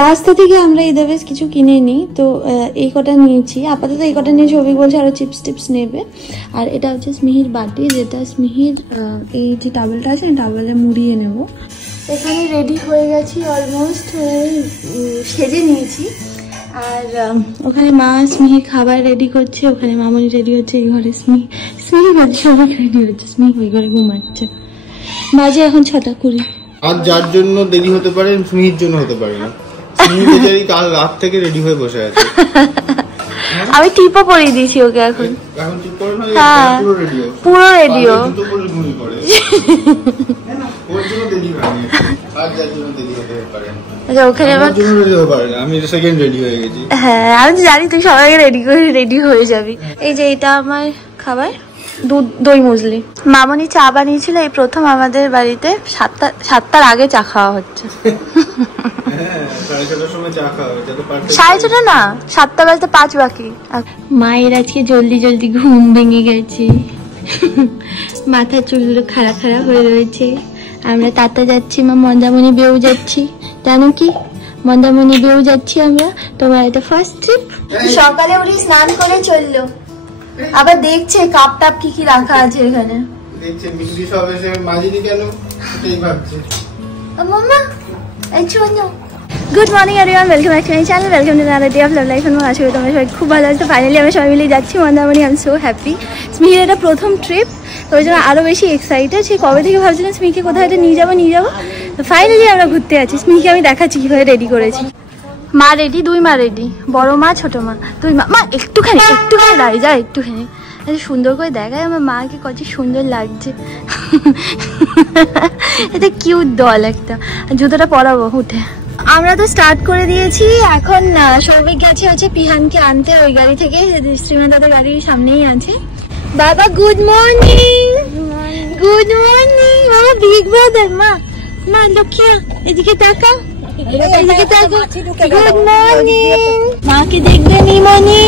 রাস্তা থেকে আমরা ইদারওয়েজ কিছু কিনে নিই, তো এই কটা নিয়েছি আপাতত। এই কটা নিয়ে ছবি বলছে আরো চিপস টিপস নেবে। আর এটা হচ্ছে স্মিহির বাটি, যেটা স্মিহির এই যে টাওয়েলটা আছে না, টাওয়েলে মুড়িয়ে নেব। এখানে রেডি হয়ে গেছি অলমোস্ট, সেজে নিয়েছি। আর ওখানে মা স্মিহির খাবার রেডি করছে, ওখানে মামনি রেডি হচ্ছে, এই ঘরে স্মিহি বাড়ি সবাই রেডি হচ্ছে, স্মিহি ওই ঘরে ঘুমাচ্ছে। বাজে এখন 6:20। আজ যার জন্য দেরি হতে পারে স্মিহির জন্য হতে পারে না। স্মিহি বেচারি কাল রাত থেকে রেডি হয়ে বসে আছে। আমি টিপও পরিয়ে দিয়েছি ওকে। এখন টিপ পরে না, পুরো রেডিও, পুরো রেডিও। জুতো পরে ঘুমিয়ে পড়ে। ওর জন্য দেরি হয়নি, আজ যার জন্য দেরি হতে পারে। আচ্ছা, ওখানে আমার জন্য রেডি হতে পারে না, আমি সেকেন্ড রেডি হয়ে গেছি। হ্যাঁ, আমি জানি তুই সবাইকে রেডি হয়ে যাবি। এই যে এটা আমার খাবার, দুধ দই মুসলি। মামনি চা বানিয়েছিল, এই প্রথম আমাদের বাড়িতে 7টার আগে চা খাওয়া হচ্ছে। 7:30 না, 7টা বাজতে 5 বাকি। মায়ের আজকে জলদি জলদি ঘুম ভেঙে গেছে, মাথার চুলগুলো খাড়া খাড়া হয়ে রয়েছে। আমরা তাতা যাচ্ছি, মা মন্দামণি বেউ যাচ্ছি। জানো কি, মন্দামণি বেউ যাচ্ছি আমরা। তোমার এটা ফার্স্ট ট্রিপ। সকালে উঠে স্নান করে চললো, আবার দেখছে কাপ টাপ কি কি রাখা আছে এখানে। দেখছে মিষ্টি সব এসে মাঝিনি কেন, এই ভাবছে। মাম্মা এই চলো। Good morning everyone, welcome back to my channel, welcome to another day of love life. আশা করি তোমরা সবাই খুব ভালো আছো। ফাইনালি আমরা সবাই মিলে যাচ্ছি Mandarmani. I am so happy. স্মিহির এটা প্রথম ট্রিপ, তো ওই জন্য আরও বেশি এক্সাইটেড। সেই কবে থেকে ভাবছিলাম স্মিহিকে কোথাও একটা নিয়ে যাবো। তো ফাইনালি আমরা ঘুরতে যাচ্ছি। স্মিহিকে আমি দেখাচ্ছি কীভাবে রেডি করেছি। মা রেডি, 2 মা রেডি, বড় মা ছোট মা, 2 মা। মা একটুখানি দাঁড়িয়ে যায়, একটুখানি সুন্দর করে দেখায় আমার মাকে কত সুন্দর লাগছে। এটা কিউট দল একটা। জুতোটা পরাবো উঠে। আমরা তো স্টার্ট করে দিয়েছি। এখন সৌভিক গেছে হচ্ছে পিহানকে আনতে ওই গাড়ি থেকে, শ্রীমান্তাদের গাড়ির সামনেই আছে। বাবা গুড মর্নিং। গুড মর্নিং বাবা, বিগ ব্রাদার। মা লক্ষ্মী এদিকে তাকাও, এদিকে তাকাও। Good morning. মাকে দেখবে নিমনি,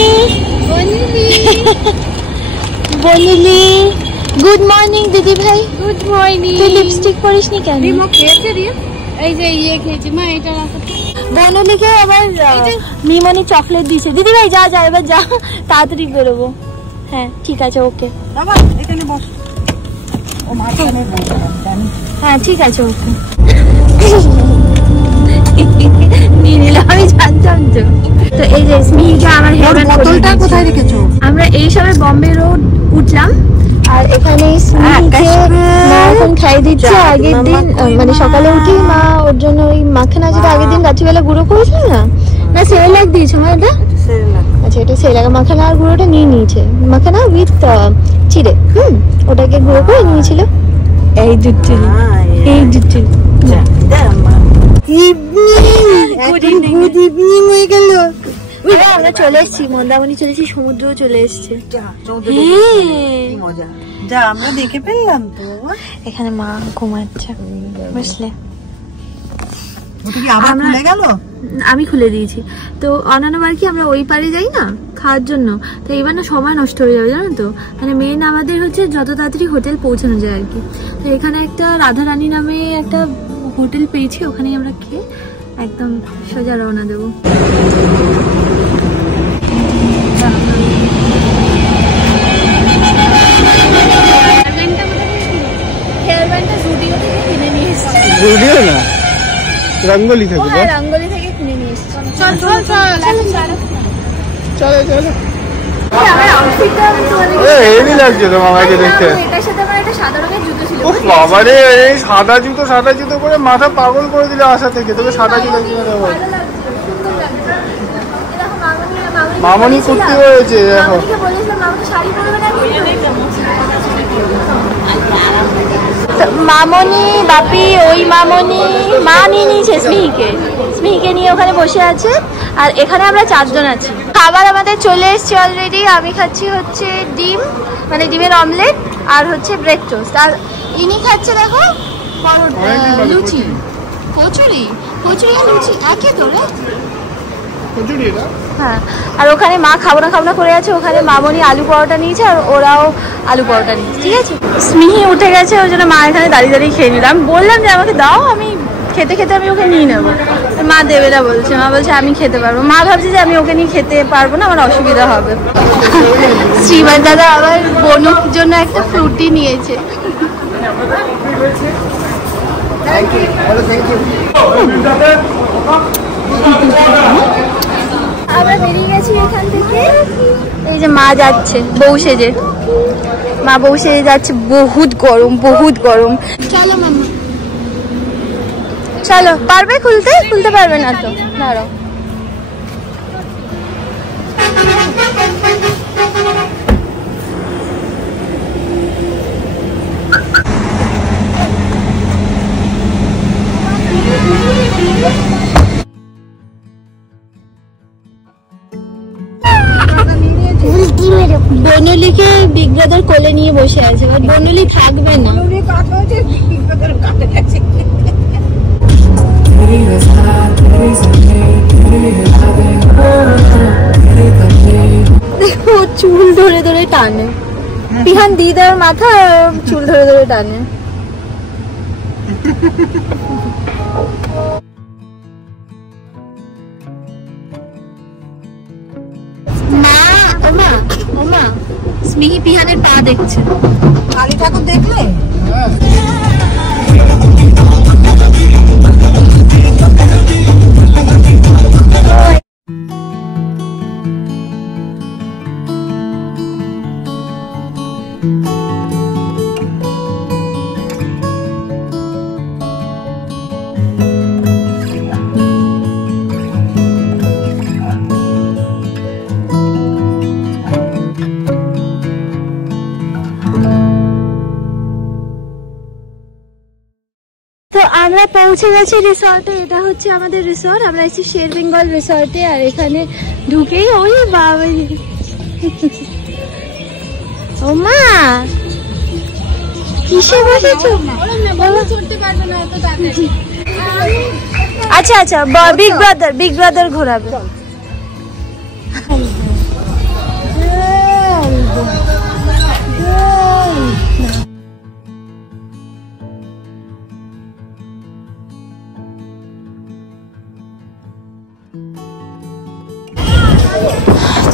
বলিলি। গুড মর্নিং দিদি ভাই। Good morning. তুই লিপস্টিক পরিস নি কেন? এই যে ইয়ে খেয়েছি মা, এটা বনলিকে আবার মিমনি চকলেট দিয়েছে। দিদি ভাই যা এবার যা, তাড়াতাড়ি বেরোবো। হ্যাঁ ঠিক আছে, ওকে। হ্যাঁ ঠিক আছে, ওকে। নিয়ে নিলাম, আমি জানতাম তো। তো এই যে স্মিহিকে আমার হেয়ার বোতলটা কোথায় রেখেছো? আমরা এই সময় বম্বে রোড উঠলাম, আর এখানে এখন খাই দিচ্ছে। আগের দিন মানে সকালে উঠেই মা ওর জন্য ওই মাখানা, যেটা আগের দিন রাত্রিবেলা গুঁড়ো করেছিল না সেরেলাক দিয়েছো মা এটা? আচ্ছা, এটা সেরেলাক মাখানা আর গুঁড়োটা নিয়ে নিয়েছে। মাখানা উইথ চিড়ে, ওটাকে গুঁড়ো করে নিয়েছিল। এই দুধ চিনি, এই দুধ চিনি। গুড ইভিনিং হয়ে গেল। আমরা চলে এসেছি মন্দারমণি, চলে এসেছি, সমুদ্রও চলে এসছে। যা আমরা দেখে ফেললাম তো। এখানে মা ঘুমাচ্ছে, বুঝলে। আমি খুলে দিয়েছি। তো অন্যান্যবার কি আমরা ওই পারে যাই না খাওয়ার জন্য, তো এবার না সময় নষ্ট হয়ে যাবে জানো তো। মানে মেন আমাদের হচ্ছে যত তাড়াতাড়ি হোটেল পৌঁছানো যায় আর কি। তো এখানে একটা রাধারানী নামে একটা হোটেল পেয়েছি, ওখানেই আমরা খেয়ে একদম সোজা রওনা দেবো। জুডিও না, রঙ্গলি থেকে। রঙ্গলি থেকে কিনে নিয়ে এসেছি। চলো চলো। হেভি লাগছে তো মামাকে দেখতে। এটার সাথে আমার একটা সাদা রঙের জুতো ছিল। ও বাবা রে, এই সাদা জুতো করে মাথা পাগল করে দিলে আশা থেকে। তোকে সাদা জুতো কিনে দেবো। মামনি কুর্তি হয়েছে দেখো। মামনি বাপি, ওই মামনি মা নিয়ে নিয়েছে স্মিহিকে। স্মিহিকে নিয়ে ওখানে বসে আছে। আর এখানে আমরা 4 জন আছি। খাবার আমাদের চলে এসছে অলরেডি। আমি খাচ্ছি হচ্ছে ডিম, মানে ডিমের অমলেট, আর হচ্ছে ব্রেড টোস্ট। আর ইনি খাচ্ছে দেখো লুচি, কচুরি। কচুরি আর লুচি একই তো রে? হ্যাঁ। আর ওখানে মা খাবো না করে আছে। ওখানে মামনি আলু পরোটা নিয়েছে আর ওরাও আলু পরোটা নিয়েছে। ঠিক আছে, স্মিহি উঠে গেছে, ওই জন্য মা এখানে দাঁড়িয়ে খেয়ে নিলাম। বললাম যে আমাকে দাও, আমি খেতে আমি ওকে নিয়ে নেবো। মা দেবে না বলছে। মা বলছে আমি খেতে পারবো। মা ভাবছে যে আমি ওকে নিয়ে খেতে পারবো না, আমার অসুবিধা হবে। শ্রীবাস দাদা আবার বনুর জন্য একটা ফ্রুটি নিয়েছে। আমরা বেরিয়ে গেছি এখান থেকে। এই যে মা যাচ্ছে বউ সেজে, মা বউ সেজে যাচ্ছে। বহুত গরম, বহুত গরম। চলো মাম্মা, চলো। পারবে খুলতে পারবে না তো? দাঁড়াও। বনলিকে বিগ ব্রাদার কোলে নিয়ে বসে আছে। বনলি থাকবে না। দেখো চুল ধরে টানে। পিহান দিদার মাথা চুল ধরে টানে। ওমা স্মিহি পিহানের পা দেখছে। কালী ঠাকুর দেখলে? তো আমরা পৌঁছে গেছি রিসর্টে। এটা হচ্ছে আমাদের রিসর্ট। আমরা এসেছি শের বেঙ্গল রিসর্টে। আর এখানে ঢুকেই ওই বাবা, ও মা কিসে বসেছো? আচ্ছা বিগ ব্রাদার ঘোরাবে।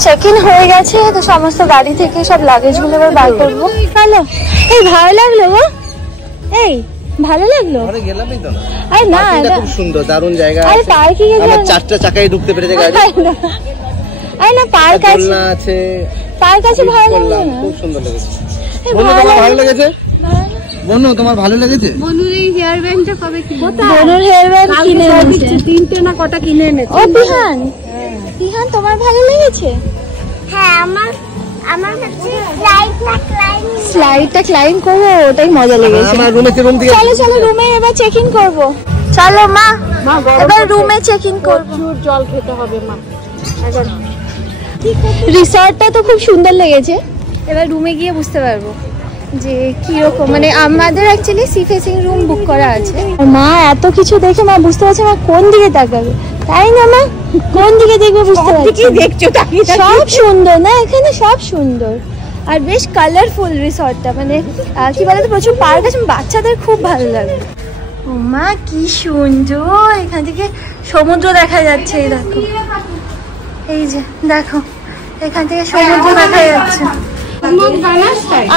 চেক ইন হয়ে গেছে। তো সমস্ত গাড়ি থেকে সব লাগেজ গুলো এবার বার করবো। হ্যালো, এই ভালো লাগলো গো? এই ভালো লাগলো? আরে না, এটা খুব সুন্দর, দারুণ জায়গা। আরে পার্কে গেছে, আমার 4টা চাকায় ঢুকতে পেরেছে গাড়ি। আরে না, পার্ক আছে, পার্ক আছে। ভালো লাগলো, খুব সুন্দর লেগেছে। ভালো লেগেছে বনু, তোমার ভালো লেগেছে? বনুর এই হেয়ার ব্যান্ডটা কবে কিনবে? বনুর হেয়ার ব্যান্ড কিনে এনেছে। 3টে না কটা কিনে এনেছে। ও পিহান তোমার ভালো লেগেছে? হ্যাঁ, আমার কাছে স্লাইডটা ক্লাইম্ব করবো, ওটাই মজা লেগেছে। আমার রুম থেকে চলো রুমে এবার চেক ইন করবো। চলো মা, এবার রুমে চেক ইন করবো। জল খেতে হবে মা। রিসর্টটা তো খুব সুন্দর লেগেছে। এবার রুমে গিয়ে বুঝতে পারবো যে কিরকম। মানে আমাদের actually sea facing room book করা আছে। মা এত কিছু দেখে মা বুঝতে পারছে মা কোন দিকে তাকাবে, তাই না মা? কোন দিকে দেখবে বুঝতে পারছি। দেখছো সব সুন্দর না, এখানে সব সুন্দর। আর বেশ কালারফুল রিসর্টটা। মানে কি বলতো, প্রচুর পার্ক আছে, বাচ্চাদের খুব ভালো লাগে। ও মা কি সুন্দর, এখান থেকে সমুদ্র দেখা যাচ্ছে। এই দেখো, এই যে দেখো, এখান থেকে সমুদ্র দেখা যাচ্ছে।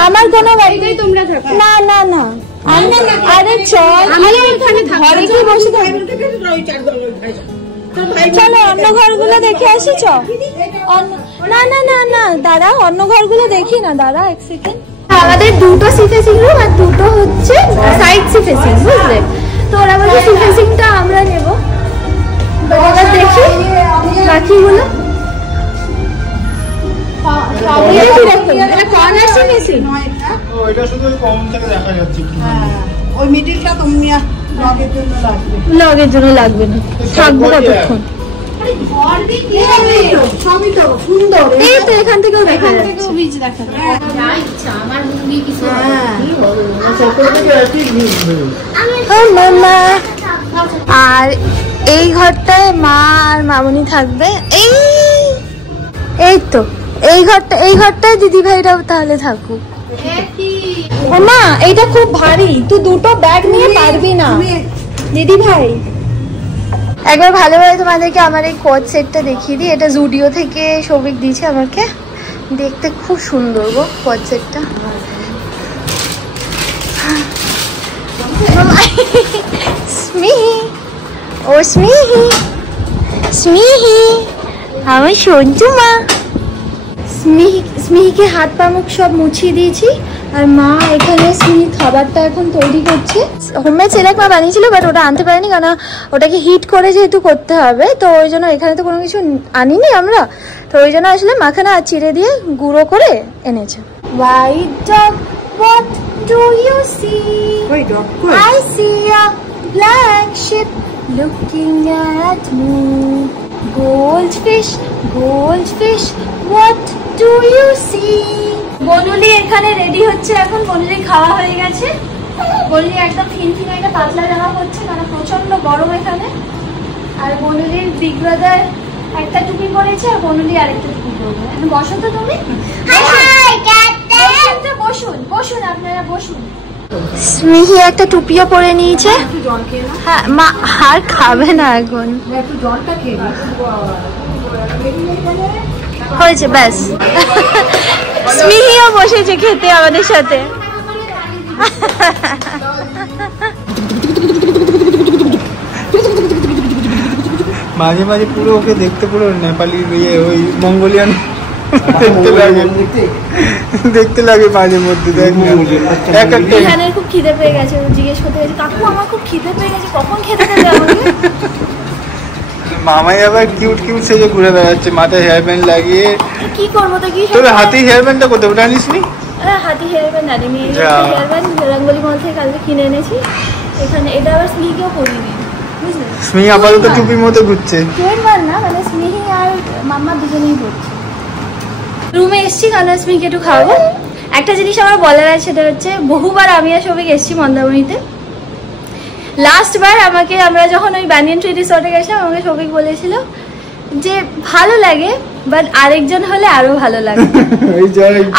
আমার কোনো না না না, আরে চল, ঘরে কি বসে থাকবো? চলো অন্য ঘরগুলো দেখে আসি। না না না না দাঁড়া, অন্য ঘরগুলো দেখি না, দাঁড়া এক সেকেন্ড। আমাদের 2টো সি ফেসিং রুম আর 2টো হচ্ছে সাইড সি ফেসিং, বুঝলে? তো ওরা বলছে সি ফেসিংটা আমরা নেবো। এবার দেখি বাকিগুলো। ওইটা শুধু কম থেকে দেখা যাচ্ছে। ওই মিডিলটা তুমি লগের জন্য লাগবে না, থাকবো কতক্ষণ। এই তো এখান থেকেও দেখা যাচ্ছে। আর এই ঘরটায় মা আর মামনি থাকবে। এই তো এই ঘরটায় দিদি ভাইরাও তাহলে থাকুক। মা এইটা খুব ভারী, তুই দুটো ব্যাগ নিয়ে পারবি না দিদি ভাই। একবার ভালোভাবে তোমাদেরকে আমার এই কোট সেটটা দেখিয়ে দিই। এটা জুডিও থেকে সৌভিক দিয়েছে আমাকে, দেখতে খুব সুন্দর গো কোট সেটটা। স্মিহি, ও স্মিহি, স্মিহি আমার সঞ্জু মা। স্মিহিকে হাত পা মুখ সব মুছিয়ে দিয়েছি। আর মা এখানে স্মিহির খাবারটা এখন তৈরি করছে। হোমমেড সেরেলাক মা বানিয়েছিল, বাট ওটা আনতে পারিনি কারণ ওটাকে হিট করে যেহেতু করতে হবে, তো ওই জন্য এখানে তো কোনো কিছু আনিনি আমরা, তো ওই জন্য আসলে মাখানা চিড়ে দিয়ে গুঁড়ো করে এনেছে। White dog, what do you see? I see a black ship looking at me. Goldfish, goldfish, what do you see? বনুলি এখানে রেডি হচ্ছে এখন। বনুলি খাওয়া হয়ে গেছে। বনুলি একদম ফিনফিনে একটা পাতলা জামা পরছে কারণ প্রচন্ড গরম এখানে। আর বনুলির বিগ ব্রাদার একটা টুপি পরেছে আর বনুলি আরেকটা টুপি পরবে। এখন বসো তো তুমি। বসুন বসুন আপনারা বসুন। স্মিহি একটা টুপিও পরে নিয়েছে। হ্যাঁ মা আর খাবে না এখন, হয়েছে ব্যাস। স্মিহিও বসেছে খেতে আমাদের সাথে। মাঝে মাঝে পুরো ওকে দেখতে পুরো নেপালি ওই মঙ্গোলিয়ান দেখতে লাগে মাঝে মধ্যে। এখানে খুব খিদে পেয়ে গেছে, জিজ্ঞেস করতে গেছে কাকু আমার খুব খিদে পেয়ে গেছে, কখন খেতে দেবে আমাকে। মামাই আবার কিউট কিউট সেজে ঘুরে বেড়াচ্ছে, মাথায় হেয়ার ব্যান্ড লাগিয়ে। কি করবো তো কি, তবে হাতি হেয়ার ব্যান্ডটা কোথায় ওটা আনিস নি? হাতি হেয়ার ব্যান্ড আনিনি, হেয়ার ব্যান্ড রঙ্গলি মল থেকে কালকে কিনে এনেছি। এখানে এটা আবার স্মিহিকেও পরিনি, বুঝলে? স্মিহি আপাতত টুপির মতো ঘুরছে। টুয়েলবার না, মানে স্মিহি আর মাম্মা দুজনেই ঘুরছে। রুমে এসছি কারণ স্মিহিকে একটু খাওয়াবো। একটা জিনিস আমার বলার আছে, সেটা হচ্ছে বহুবার আমি আর সবাইকে এসছি মন্দারমণিতে। লাস্ট বার আমাকে আমরা যখন ওই ব্যানিয়ান ট্রি রিসর্টে গেছিলাম, আমাকে সৌভিক বলেছিল যে ভালো লাগে বাট আরেকজন হলে আরো ভালো লাগে।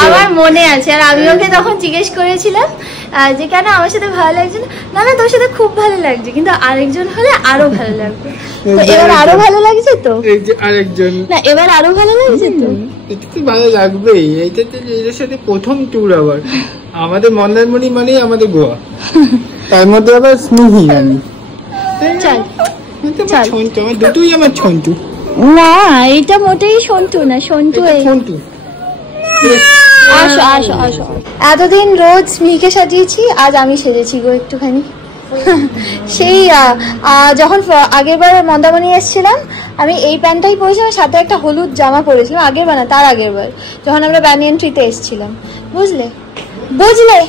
আমার মনে আছে। আর আমি ওকে তখন জিজ্ঞেস করেছিলাম যে কেন আমার সাথে ভালো লাগছে না। না তোর সাথে খুব ভালো লাগছে, কিন্তু আরেকজন হলে আরো ভালো লাগবে। তো এবার আরো ভালো লাগছে তো? আরেকজন না এবার আরো ভালো লাগছে তো? এটা তো ভালো লাগবেই। এইটা তো এর সাথে প্রথম ট্যুর আবার আমাদের মন্দারমণি মানে আমাদের গোয়া, তার মধ্যে আবার স্মিহি। আমি দুটোই আমার ছন্তু। না এটা মোটেই সন্তু না, সন্তু ছন্তু। আসো আসো আসো। এতদিন রোজ স্মিহিকে সাজিয়েছি, আজ আমি সেজেছি গো একটুখানি। সেই যখন আগের বার মন্দারমণি এসেছিলাম আমি এই প্যান্টটাই পরেছিলাম, সাথে একটা হলুদ জামা পরেছিলাম। আগের বার না, তার আগের বার যখন আমরা ব্যানিয়ান ট্রিতে এসেছিলাম, বুঝলে? বুঝলে?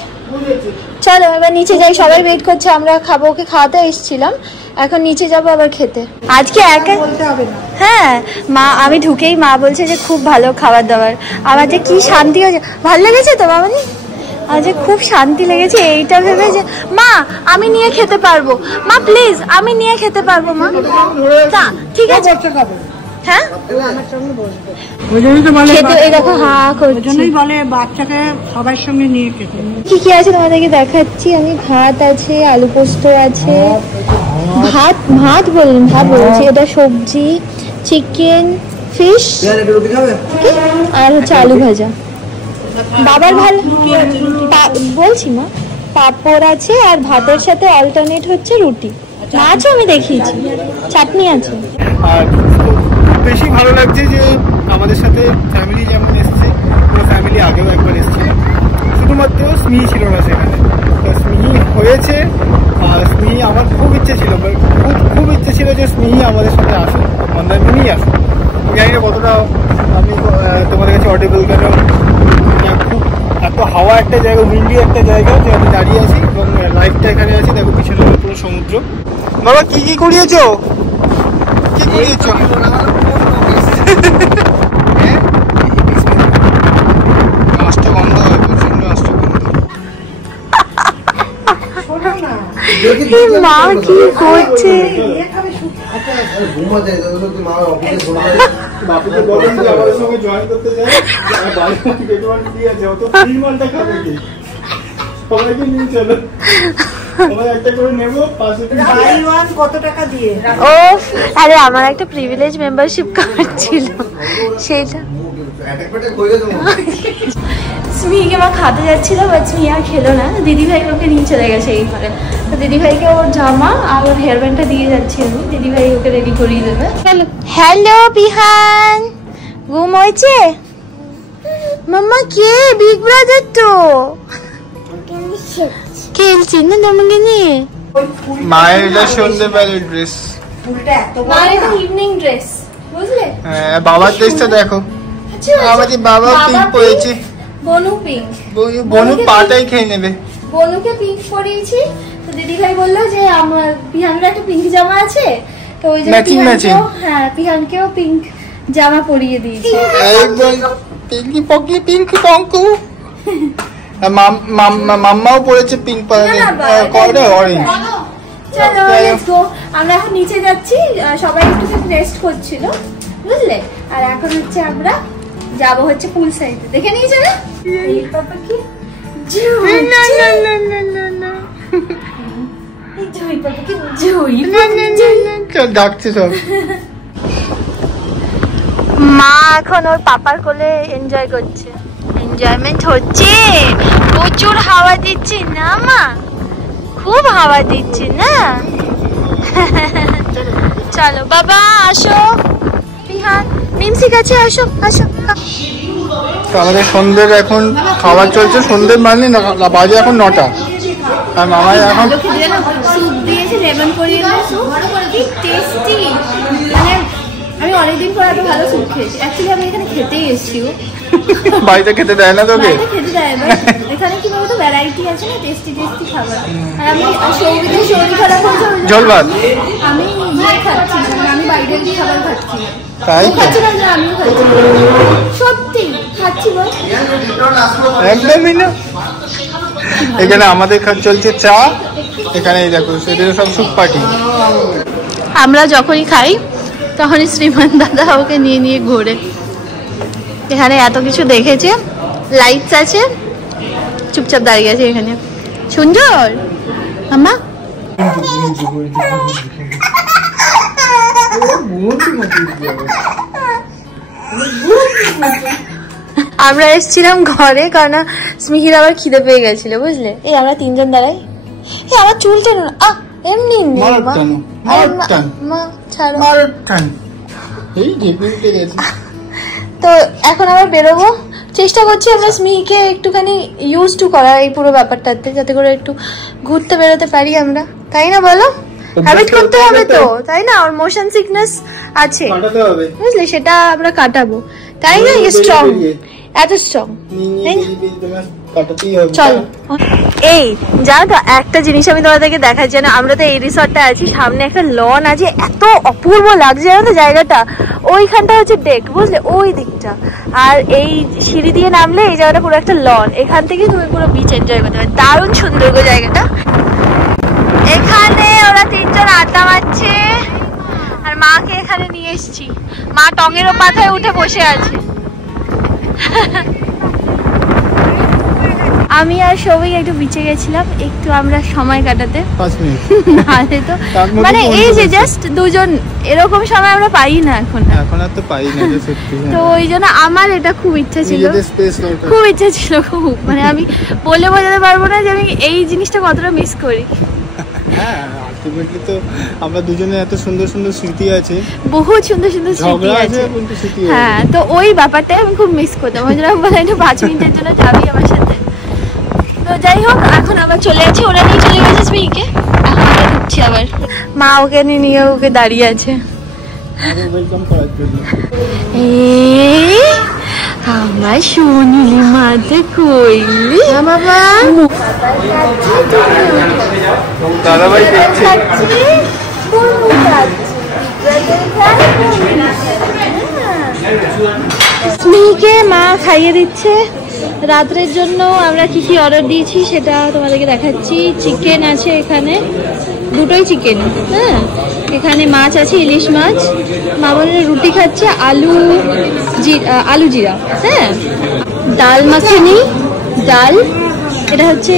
চলো এবার নিচে যাই, সবাই ওয়েট করছে, আমরা খাবো। ওকে খাওয়াতে এসেছিলাম, এখন নিচে যাবো আবার খেতে। আজকে একা হ্যাঁ মা, আমি ঢুকেই মা বলছে যে খুব ভালো খাবার দাবার। আমার যে কি শান্তি হয়েছে, ভালো লেগেছে তো মামনি? আজ খুব শান্তি লেগেছে এইটা ভেবে যে মা আমি নিয়ে খেতে পারবো, মা প্লিজ আমি নিয়ে খেতে পারবো মা। ঠিক আছে হ্যাঁ বাচ্চাকে সবার সঙ্গে নিয়ে খেতে। কি কি আছে তোমাদেরকে দেখাচ্ছি আমি। ভাত আছে, আলু পোস্ত আছে, ভাত বলছি, এটা সবজি, চিকেন, ফিশ আর হচ্ছে আলু ভাজা। বাবার ভালো বলছি মা, পাঁপড় আছে আর ভাতের সাথে অল্টারনেট হচ্ছে রুটি। মাছও আমি দেখিয়েছি, চাটনি আছে। আর বেশি ভালো লাগছে যে আমাদের সাথে ফ্যামিলি যেমন এসছে, পুরো ফ্যামিলি আগেও একবার এসেছিলাম, শুধুমাত্র স্মিহি ছিল না সেখানে। তো স্মিহি হয়েছে, আর স্মিহি আমার খুব ইচ্ছে ছিল, খুব ইচ্ছে ছিল যে স্মিহি আমাদের সাথে আসে, মন্দারমণি আসে। জানি না কতটা আমি তোমাদের কাছে অডিবল, কেন খুব এত হাওয়া একটা জায়গা, উইন্ডি একটা জায়গা যে আমি দাঁড়িয়ে আছি এবং লাইটটা এখানে আছে, দেখো পিছনে পুরো সমুদ্র। বাবা কি কি করিয়েছো? কি করিয়েছো? মাছটা গন্ধ হয়, প্রচন্ড মাছটা গন্ধ। মা কি করছে? বাপুকে বলেন যে আমাদের সঙ্গে জয়েন করতে চায়, বাইরে দিয়ে আছে, অত ফ্রি মালটা খাবে কি? সবাইকে নিয়ে চলো, সবাই একটা করে নেবো। কত টাকা দিয়ে? ও আরে আমার একটা প্রিভিলেজ মেম্বারশিপ কার্ড ছিল, সেটা স্মিকে মা খাতে যাচ্ছিল, বাট স্মি আর খেলো না। দিদিভাই ওকে নিয়ে চলে গেছে এই ঘরে। তো দিদিভাইকে ওর জামা আর ওর হেয়ার ব্যান্ডটা দিয়ে যাচ্ছি আমি, দিদিভাই ওকে রেডি করিয়ে দেবে। হ্যালো বিহান, ঘুম হয়েছে? মাম্মা কে? বিগ ব্রাদার তো খেলছি না তোমাকে নিয়ে। মায়ের এটা সন্ধ্যেবেলার ড্রেস, মায়ের এটা ইভিনিং ড্রেস, বুঝলে? হ্যাঁ বাবার ড্রেসটা দেখো, আমাদের বাবা পিঙ্ক পরেছে। বনু পিঙ্ক, বনু পাটাই খেয়ে নেবে। বনুকে পিঙ্ক পরিয়েছি। তো দিদিভাই বললো যে আমার পিহানের একটা পিঙ্ক জামা আছে, তো ওই যে হ্যাঁ পিহানকেও পিঙ্ক জামা পরিয়ে দিয়েছি। একদম পিঙ্কি পকি পিঙ্কি পঙ্কু। মাম্মাও পরেছে পিঙ্ক কয়টা অরেঞ্জ। চলো লেটস গো, আমরা এখন নিচে যাচ্ছি। সবাই একটু রেস্ট করছিল, বুঝলে? আর এখন হচ্ছে আমরা যাবো হচ্ছে পুল সাইডে। দেখে নিয়েছো না এই পাপা কি? না না না না না না, এই জয় পাপা কি? জয় চল ডাকছে সব। মা এখন ওর পাপার কোলে এনজয় করছে, এনজয়মেন্ট হচ্ছে। প্রচুর হাওয়া দিচ্ছে না মা? খুব হাওয়া দিচ্ছে না? চলো বাবা আসো, বিহান মিমসি কাছে আসো, আসো। আমাদের সন্ধ্যের এখন খাবার চলছে, সন্ধ্যের মানে বাজে এখন 9টা। আর মামাই এখন স্যুপ দিয়েছে, লেমন করিয়ে স্যুপ, কি টেস্টি। মানে আমি অনেকদিন পর এত ভালো স্যুপ খেয়েছি। অ্যাকচুয়ালি আমি এখানে খেতেই এসেছি, বাড়িতে খেতে দেয় না তোকে? খেতে দেয়, এখানে কি বলতো ভ্যারাইটি আছে না, টেস্টি টেস্টি খাবার। আর আমি সৌভিদের শরীর খারাপ হয়েছে, ঝোল ভাত আমি খাচ্ছি, আমি বাইরের খাবার খাচ্ছি। তাই খাচ্ছি না, আমিও খাচ্ছি, সত্যি খাচ্ছি বল, একদমই না। এখানে আমাদের চলছে চা, এখানে দেখো সেদিন সব সুপ পার্টি। আমরা যখনই খাই তখনই শ্রীমান দাদা ওকে নিয়ে নিয়ে ঘোরে। এখানে এত কিছু দেখেছে, লাইটস আছে, চুপচাপ দাঁড়িয়ে আছে এখানে। সুন্দর আম্মা। আমরা এসেছিলাম ঘরে, কারণ স্মিহির আবার খিদে পেয়ে গেছিল, বুঝলে? এই আমরা তিনজন দাঁড়াই। এই আমার চুল টেনো না, এমনি তো এখন আবার বেরোবো। চেষ্টা করছি আমরা স্মিহিকে একটুখানি ইউজ টু করা এই পুরো ব্যাপারটাতে, যাতে করে একটু ঘুরতে বেরোতে পারি আমরা, তাই না বলো? হ্যাবিট করতে হবে তো, তাই না? ওর মোশন সিকনেস আছে, বুঝলে? সেটা আমরা কাটাবো, তাই না? স্ট্রং, এত স্ট্রং, তাই না? চলো। এই জানো তো একটা জিনিস আমি তোমাদেরকে দেখাচ্ছি না, আমরা তো এই রিসর্টটা আছি, সামনে একটা লন আছে, এত অপূর্ব লাগছে জানো তো জায়গাটা। ওইখানটা হচ্ছে ডেক, বুঝলে? ওই দিকটা। আর এই সিঁড়ি দিয়ে নামলে এই জায়গাটা পুরো একটা লন, এখান থেকে তুমি পুরো বিচ এনজয় করতে পারবে। দারুণ সুন্দর গো জায়গাটা। এখানে ওরা তিনজন আড্ডা মারছে, আর মাকে এখানে নিয়ে এসেছি। মা টঙের পাতায় উঠে বসে আছে। আমি আর সবাই একটু বিচে গেছিলাম, একটু আমরা সময় কাটাতে। 5 মিনিট তো মানে এই যে জাস্ট দুজন, এরকম সময় আমরা পাই না এখন আর তো পাই না, সত্যি। তো ওই জন্য আমার এটা খুব ইচ্ছা ছিল, খুব ইচ্ছা ছিল, খুব, মানে আমি বলে বোঝাতে পারবো না যে আমি এই জিনিসটা কতটা মিস করি। হ্যাঁ, আলটিমেটলি তো আমরা দুজনে এত সুন্দর সুন্দর স্মৃতি আছে, বহুত সুন্দর সুন্দর স্মৃতি আছে। হ্যাঁ, তো ওই ব্যাপারটাই আমি খুব মিস করতাম। ওই জন্য বলে একটু 5 মিনিটের জন্য যাবি আমার সাথে। তো যাই হোক, এখন আবার চলে যাচ্ছি, ওরা নিয়ে চলে গেছে স্মিকে, এখন আমরা ঢুকছি আবার। মা ওকে নিয়ে ওকে দাঁড়িয়ে আছে। আমার সোনুলি মাতে কইলি বাবা দাদাভাই দেখছে স্মিকে মা খাইয়ে দিচ্ছে রাত্রের জন্য। আমরা কি কি অর্ডার দিয়েছি সেটা তোমাদেরকে দেখাচ্ছি। চিকেন আছে এখানে, দুটোই চিকেন। হ্যাঁ, এখানে মাছ আছে, ইলিশ মাছ। মা বলে রুটি খাচ্ছে, আলু জিরা। হ্যাঁ, ডাল মাখানি, ডাল, এটা হচ্ছে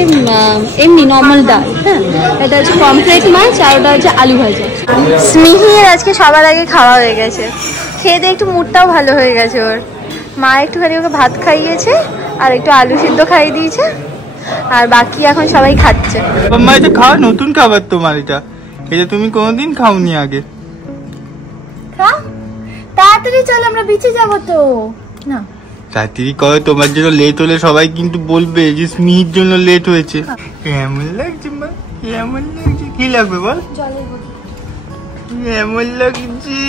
এমনি নর্মাল ডাল। হ্যাঁ, এটা হচ্ছে পমফ্রেট মাছ, আর ওটা হচ্ছে আলু ভাজা। স্মিহির আজকে সবার আগে খাওয়া হয়ে গেছে, খেয়ে দিয়ে একটু মুডটাও ভালো হয়ে গেছে ওর। মা একটুখানি ওকে ভাত খাইয়েছে আর একটু আলু সিদ্ধ খাইয়ে দিয়েছে, আর বাকি এখন সবাই খাচ্ছে। মা এটা খাওয়া নতুন খাবার তোমার, এটা তুমি কোনোদিন খাওনি আগে। খা তাড়াতাড়ি চল, আমরা বিচে যাবো তো। না তাড়াতাড়ি করো, তোমার জন্য লেট হলে সবাই কিন্তু বলবে যে স্মিহির জন্য লেট হয়েছে। কেমন লাগছে মা, কেমন লাগছে? কি লাগবে বল? কেমন লাগছে?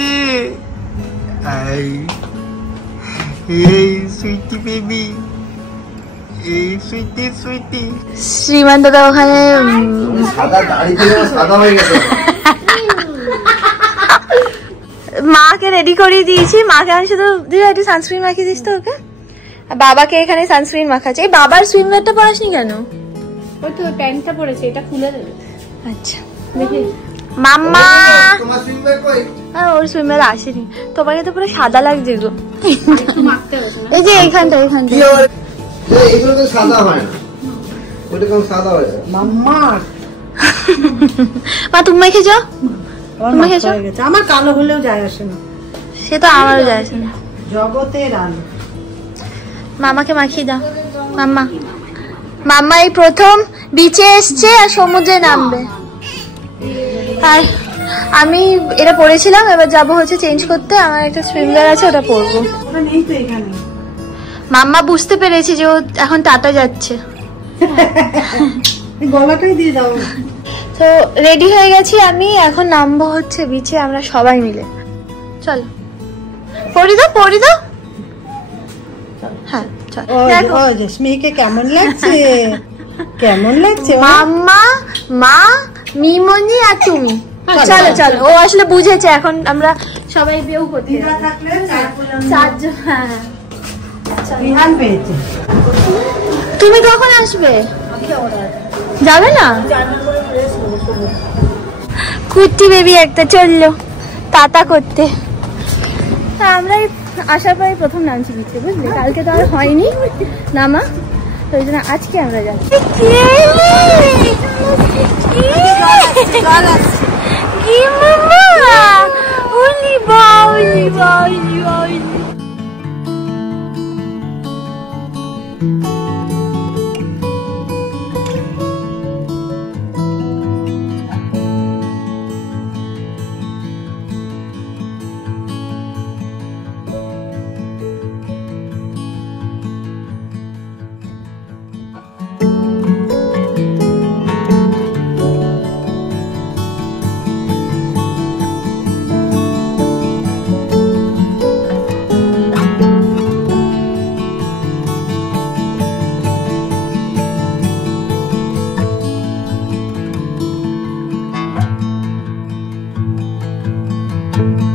এই সুইটি বেবি, এই সুইটি সুইটি। শ্রীমান দাদা ওখানে মাকে রেডি করিয়ে দিয়েছি। মাকে আমি শুধু একটু সানস্ক্রিন মাখিয়ে দিস তো ওকে। বাবাকে এখানে সানস্ক্রিন মাখাচ্ছে। এই বাবার সুইমওয়্যারটা পরাসনি কেন? ওই তো প্যান্টটা পরেছে, এটা খুলে দেবে। আচ্ছা দেখি মাম্মা, ওর সুইমওয়্যার আসেনি। তোমাকে তো পুরো সাদা লাগছে গো। এই যে এইখানটা এগুলো তো সাদা হয় না, ওটা কেমন সাদা হয়ে যায়। মাম্মা মা তুমি মেখেছো? তুমি খেয়েছো? আমার কালো হলেও যায় আসে না, সে তো আমারও যায় আসে না। জগতের আলো। মামাকে মাখিয়ে দাও। মাম্মা, মাম্মা এই প্রথম বিচে এসছে আর সমুদ্রে নামবে। আর আমি এটা পরেছিলাম, এবার যাবো হচ্ছে চেঞ্জ করতে। আমার একটা সুইমওয়্যার আছে, ওটা পরবো। ওটা নেই তো এখানে। মাম্মা বুঝতে পেরেছি যে ও এখন টাটা যাচ্ছে, গলাটাই দিয়ে দাও। তো রেডি হয়ে গেছি আমি। এখন নামবো হচ্ছে বিচে আমরা সবাই মিলে। চল পরি দাও। হ্যাঁ চল। ও জেসমিকে কেমন লাগছে? কেমন লাগছে মাম্মা, মা, মিমনি আর তুমি। চলো ও আসলে বুঝেছে। এখন আমরা সবাই বিয়েও করতে চারজন। হ্যাঁ রিহান পেয়েছে। তুমি কখন আসবে? যাবে না? কুর্তি বেবি একটা চললো টাটা করতে। আমরা আসার পরে প্রথম নামছি বিচে, বুঝলি? কালকে তো আর হয়নি নামা, তো ওই জন্য আজকে আমরা যাচ্ছি। কি মামা, ওলি বাউলি। Thank you.